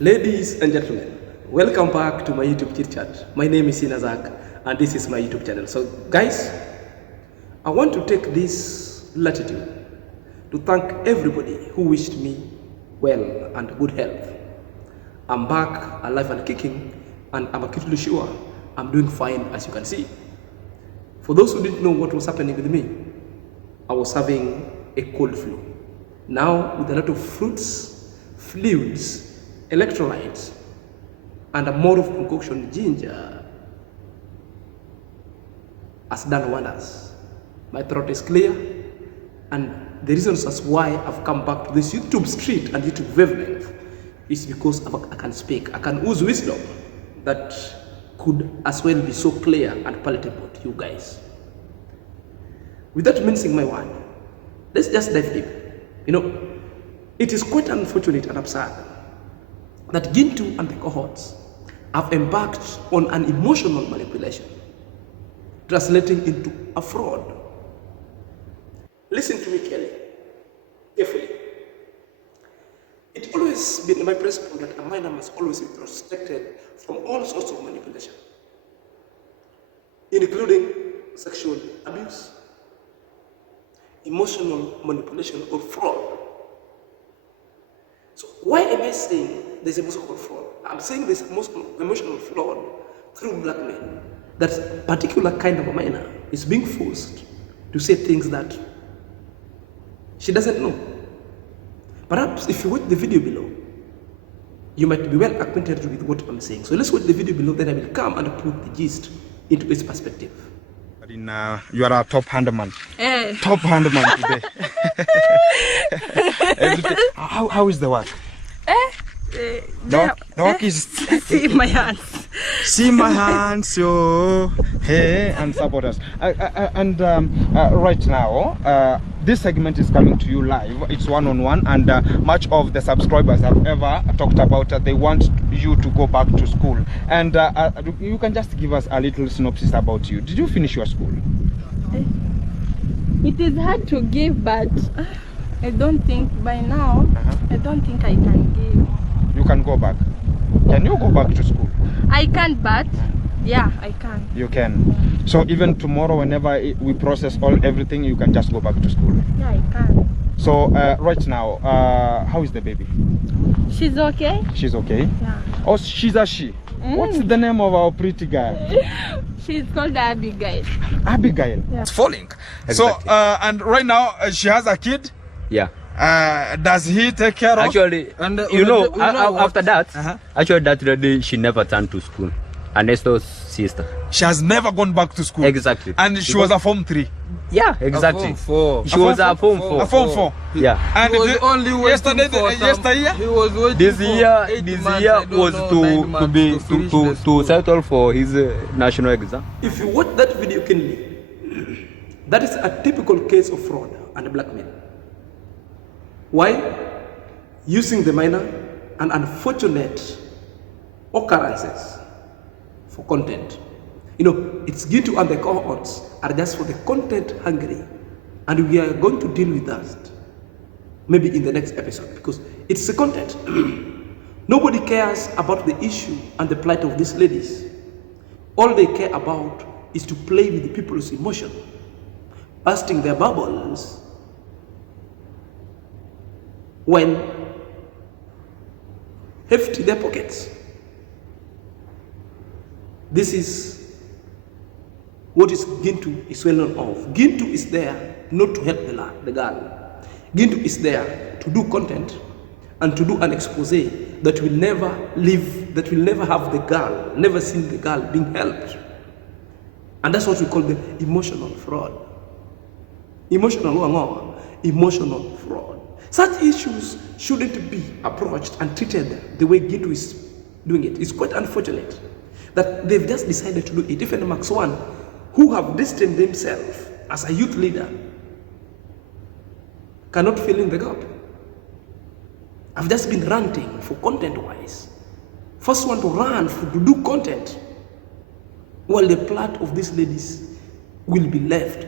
Ladies and gentlemen, welcome back to my YouTube chit chat. My name is Inazak and this is my YouTube channel. So guys, I want to take this latitude to thank everybody who wished me well and good health. I'm back alive and kicking, and I'm acutely sure I'm doing fine, as you can see. For those who didn't know what was happening with me, I was having a cold flu. Now with a lot of fruits, fluids, electrolytes, and a more of concoction ginger has done wonders. My throat is clear, and the reasons as why I've come back to this YouTube street and YouTube wavelength is because I can speak. I can use wisdom that could as well be so clear and palatable to you guys. Without mincing my word, let's just dive deep. It is quite unfortunate and absurd that Gintu and the cohorts have embarked on an emotional manipulation, translating into a fraud. Listen to me carefully. It's always been my principle that a minor must always be protected from all sorts of manipulation, including sexual abuse, emotional manipulation, or fraud. So why am I saying there's emotional fraud? I'm saying there's emotional fraud through blackmail. That a particular kind of a minor is being forced to say things that she doesn't know. Perhaps if you watch the video below, you might be well acquainted with what I'm saying. So let's watch the video below, then I will come and put the gist into its perspective. You are a top handyman. Top handyman today. How is the work? The work is... See my hands. See my hands, yo. Hey, and support us. Right now, this segment is coming to you live. It's one-on-one, and much of the subscribers have ever talked about they want you to go back to school. And you can just give us a little synopsis about you. Did you finish your school? It is hard to give, but I don't think by now, I don't think I can give. You can go back. Can you go back to school? I can't, but yeah, I can. You can. So even tomorrow, whenever we process everything, you can just go back to school. Yeah, I can. So right now, how is the baby? She's okay. She's okay. Yeah. Oh, she's a she. What's the name of our pretty girl? She's called Abigail. Abigail. Yeah. It's falling. Exactly. So and right now she has a kid. Yeah. Does he take care of? Actually, and after that, actually that lady, she never turned to school. Ernesto's sister. She has never gone back to school. Exactly. And she was a form 3. Yeah, exactly. A form 4. She was a form 4. A form 4. Yeah. And he was only yesterday he was waiting this for year 8 months, was to settle for his national exam. If you watch that video keenly, that is a typical case of fraud and blackmail. Why? Using the minor and unfortunate occurrences for content. It's Gintu and the cohorts are just for the content hungry, and we are going to deal with that maybe in the next episode because it's the content. Nobody cares about the issue and the plight of these ladies. All they care about is to play with the people's emotion, busting their bubbles when hefty their pockets. This is what is Gintu is well known of. Gintu is there not to help the girl. Gintu is there to do content and to do an expose that will never live, that will never have the girl, never seen the girl being helped. And that's what we call the emotional fraud. Emotional fraud. Such issues shouldn't be approached and treated the way Gintu is doing it. It's quite unfortunate that they've just decided to do it. Even Max One, who have destined themselves as a youth leader, cannot fill in the gap. I've just been ranting for content-wise. First one to run to do content, while the plot of these ladies will be left.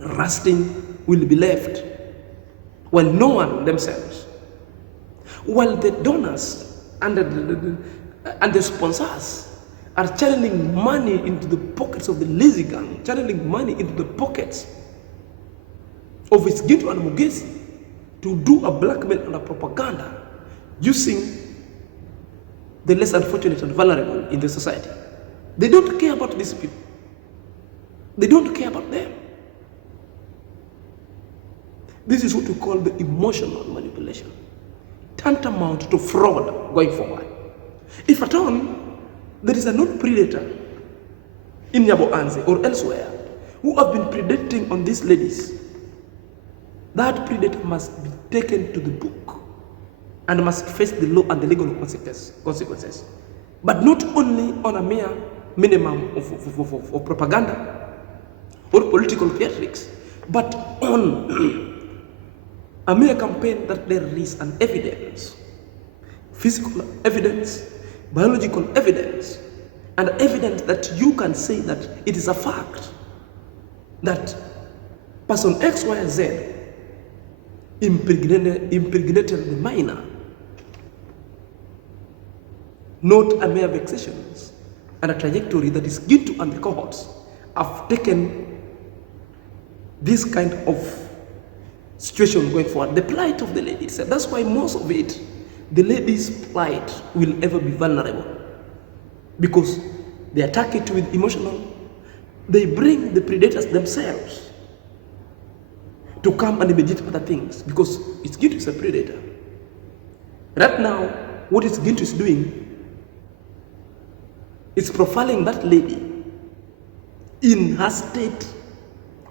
Rusting will be left, while no one themselves. while the donors and the sponsors are channeling money into the pockets of the lazy gang, channeling money into the pockets of its Gintu and Mugesi to do a blackmail and a propaganda using the less unfortunate and vulnerable in the society. They don't care about these people. They don't care about them. This is what we call the emotional manipulation, tantamount to fraud going forward. If at all there is a known predator in Nyaboanze or elsewhere who have been predating on these ladies, that predator must be taken to the book and must face the law and the legal consequences. But not only on a mere minimum of propaganda or political theatrics, but on a mere campaign that there is an evidence, physical evidence, biological evidence, and evidence that you can say that it is a fact that person X, Y, Z impregnated the minor, not a mere vexations and a trajectory that is Gintu and the cohorts have taken this kind of situation going forward. The plight of the ladies, that's why most of it, the ladies' plight will ever be vulnerable, because they attack it with emotional, they bring the predators themselves to come and imitate other things, because it's Gintu is a predator. Right now, what is Gintu is doing, it's profiling that lady in her state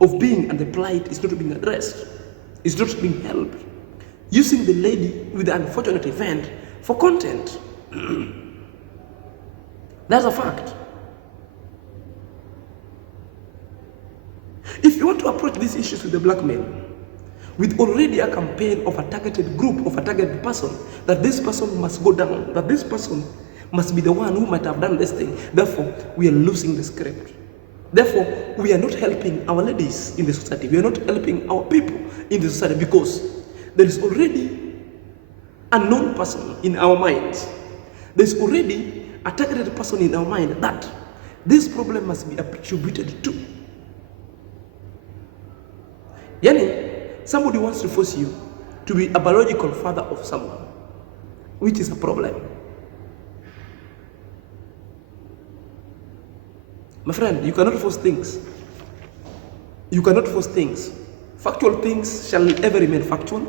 of being, and the plight is not being addressed, it's not being helped, using the lady with the unfortunate event for content. That's a fact. If you want to approach these issues with the blackmail, with already a campaign of a targeted group, of a targeted person, that this person must go down, that this person must be the one who might have done this thing, therefore we are losing the script. Therefore, we are not helping our ladies in the society, we are not helping our people in the society, because there is already a known person in our minds. There's already a targeted person in our mind that this problem must be attributed to. Yani, somebody wants to force you to be a biological father of someone, which is a problem. My friend, you cannot force things. You cannot force things. Factual things shall ever remain factual.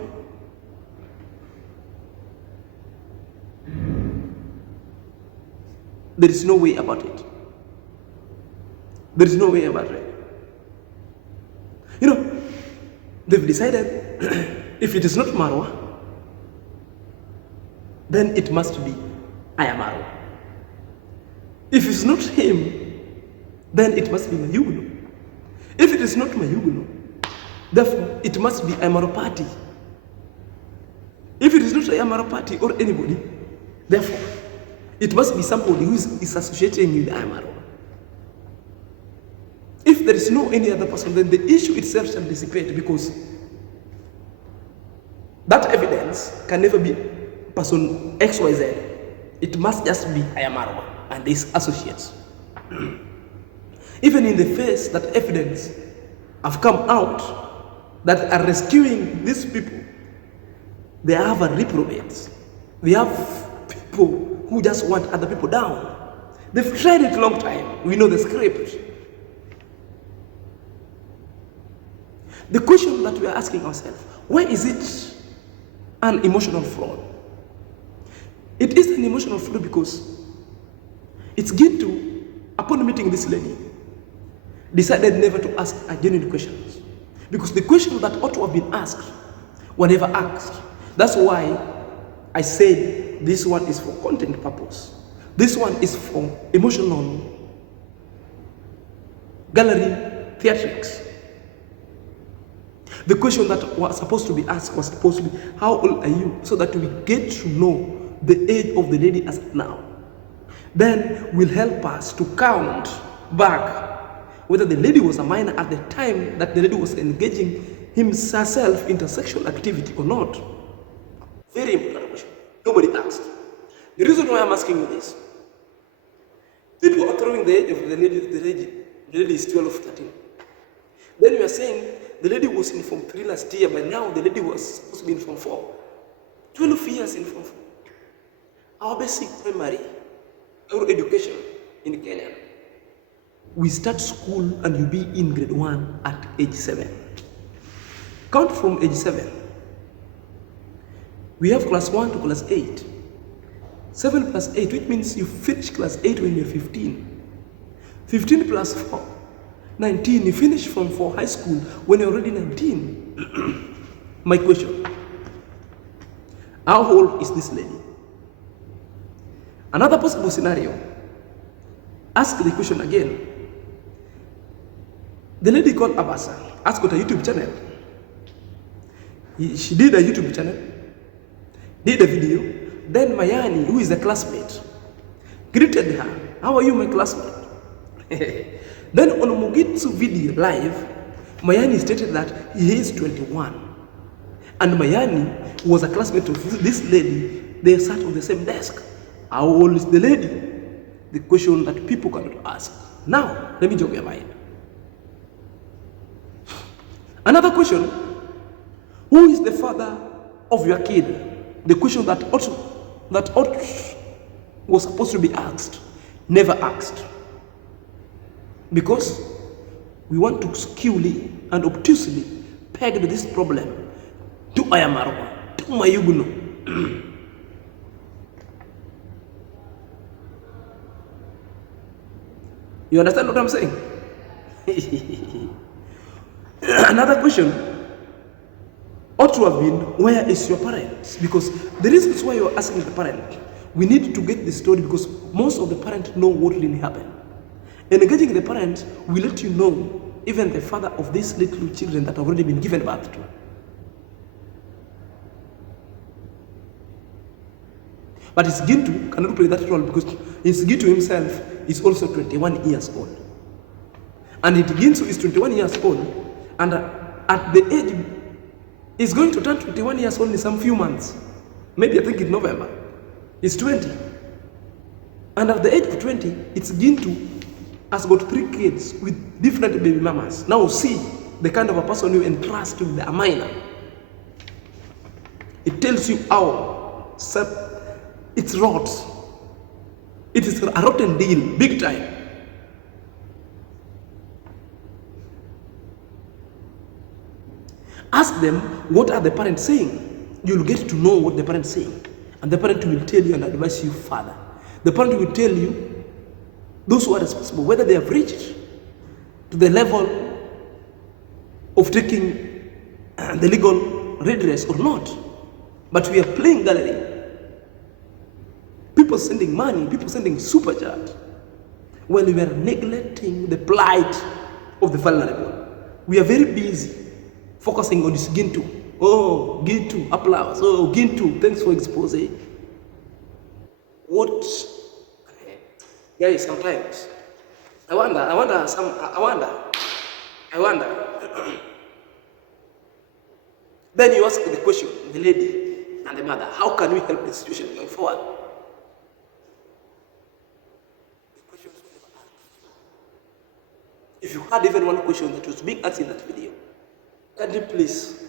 There is no way about it. There is no way about it. You know, they've decided if it is not Marwa, then it must be Marwa. If it's not him, then it must be Mayugulu. If it is not Mayugulu, therefore it must be Amaro Party. If it is not Amaro Party or anybody, therefore it must be somebody who is associating with Amaro. If there is no any other person, then the issue itself shall dissipate, because that evidence can never be person XYZ. It must just be Ayamaro and his associates. Even in the face that evidence have come out that are rescuing these people, they have a reprobates. We have people who just want other people down. They've tried it a long time. We know the script. The question that we are asking ourselves, why is it an emotional fraud? It is an emotional fraud because it's Gintu, upon meeting this lady, decided never to ask a genuine questions, because the questions that ought to have been asked were never asked. That's why I said this one is for content purpose. This one is for emotional gallery theatrics. The question that was supposed to be asked was supposed to be, how old are you? So that we get to know the age of the lady as of now. Then will help us to count back whether the lady was a minor at the time that the lady was engaging herself into sexual activity or not. Very important question. Nobody asked. The reason why I'm asking you this, people are throwing the age of the lady is 12 or 13. Then you are saying the lady was in Form 3 last year, but now the lady was supposed to be in Form 4. 12 years in Form 4. Our basic primary or education in Kenya, we start school and you be in grade 1 at age 7. Count from age 7. We have class 1 to class 8. 7 plus 8, which means you finish class 8 when you're 15. 15 plus 4, 19. You finish from 4 high school when you're already 19. My question, how old is this lady? Another possible scenario, ask the question again. The lady called Abasa has got a YouTube channel. She did a YouTube channel, did a video. Then Mayani, who is a classmate, greeted her. How are you, my classmate? Then on Mugitsu video live, Mayani stated that he is 21. And Mayani was a classmate of this lady. They sat on the same desk. How old is the lady? The question that people cannot ask. Now, let me jog your mind. Another question, who is the father of your kid? The question that was supposed to be asked, never asked. Because we want to skillfully and obtusely peg this problem to Ayamarwa, to Mayuguno. You understand what I'm saying? Another question ought to have been, where is your parents? Because the reasons why you're asking the parent, we need to get the story because most of the parents know what really happened. And engaging the parents will let you know even the father of these little children that have already been given birth to. But his Gintu cannot play that role because his Gintu himself is also 21 years old. And Gintu is 21 years old, and at the age, he's going to turn 21 years old in some few months. Maybe I think in November. He's 20. And at the age of 20, it's Gintu has got 3 kids with different baby mamas. Now see the kind of a person you entrust with a minor. It tells you how it's rot. It is a rotten deal, big time. Ask them, what are the parents saying? You'll get to know what the parents saying. And the parent will tell you and advise you further. The parent will tell you, those who are responsible, whether they have reached to the level of taking the legal redress or not. But we are playing gallery. People sending money, people sending super chat. While we are neglecting the plight of the vulnerable. We are very busy focusing on this Gintu. Oh, Gintu, applause. Oh, Gintu, thanks for expose. What? Guys, sometimes I wonder. Then you ask the question, the lady and the mother, how can we help the situation going forward? The question was never asked. If you had even one question that was being asked in that video, can you please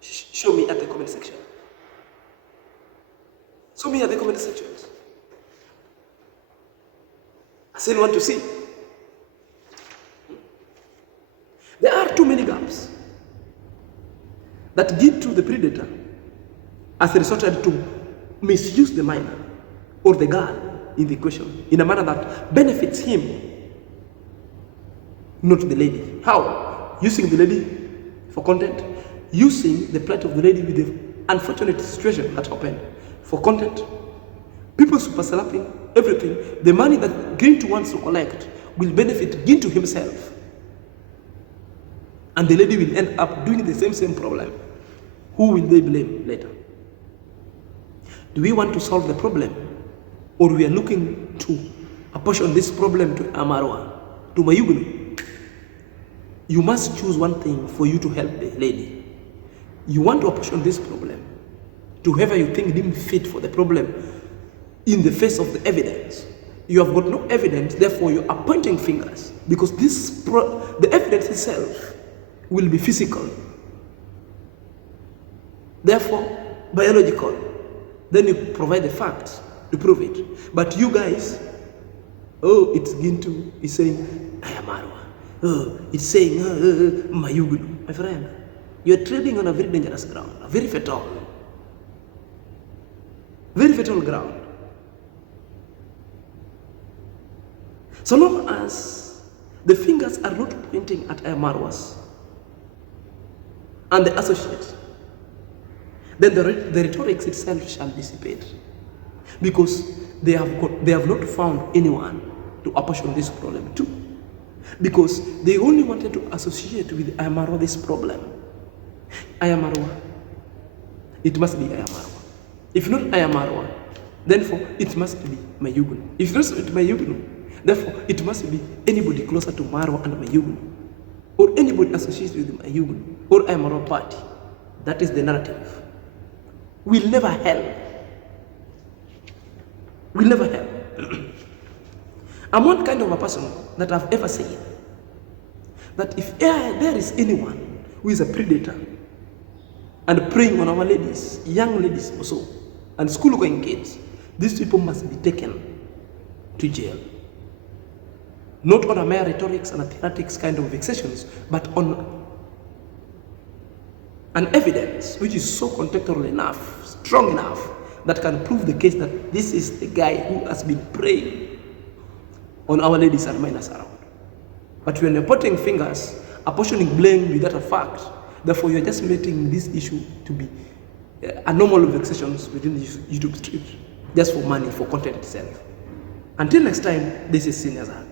show me at the comment section? Show me at the comment sections. I still want to see. There are too many gaps that give to the predator as a resorted to misuse the minor or the girl in the equation in a manner that benefits him, not the lady. How? Using the lady for content, using the plight of the lady with the unfortunate situation that happened for content, people super slapping everything. The money that Gintu wants to collect will benefit Gintu himself, and the lady will end up doing the same problem. Who will they blame later? Do we want to solve the problem, or we are looking to apportion this problem to Amarwa, to Mayugunu? You must choose one thing for you to help the lady. You want to apportion this problem to whoever you think deemed fit for the problem in the face of the evidence. You have got no evidence, therefore you are pointing fingers, because the evidence itself will be physical, therefore biological. Then you provide the facts to prove it. But you guys, oh, it's Gintu is saying, I am Arwa. Oh, it's saying, Mayugulu. My friend, you are trading on a very dangerous ground, a very fatal ground. So long as the fingers are not pointing at Ayamarwas and the associates, then the rhetorics itself shall dissipate, because they have not found anyone to apportion this problem to, because they only wanted to associate with Ayamarwa this problem. Ayamarwa, it must be Ayamarwa. If not Ayamarwa, then it must be Mayugunu. If not Mayugunu, therefore it must be anybody closer to Marwa and Mayugunu, or anybody associated with Mayugunu or Ayamarwa party. That is the narrative. We'll never help. We'll never help. I'm one kind of a person that I've ever said that if there is anyone who is a predator and preying on our ladies, young ladies also, and school-going kids, these people must be taken to jail. Not on a mere rhetorics and a theoretics kind of vexations, but on an evidence which is so contextual enough, strong enough, that can prove the case that this is the guy who has been preying on our ladies and minors around. But when you're pointing fingers, apportioning blame without a fact, therefore you're just making this issue to be a normal vexations within the YouTube street, just for money, for content itself. Until next time, this is Senior Zach.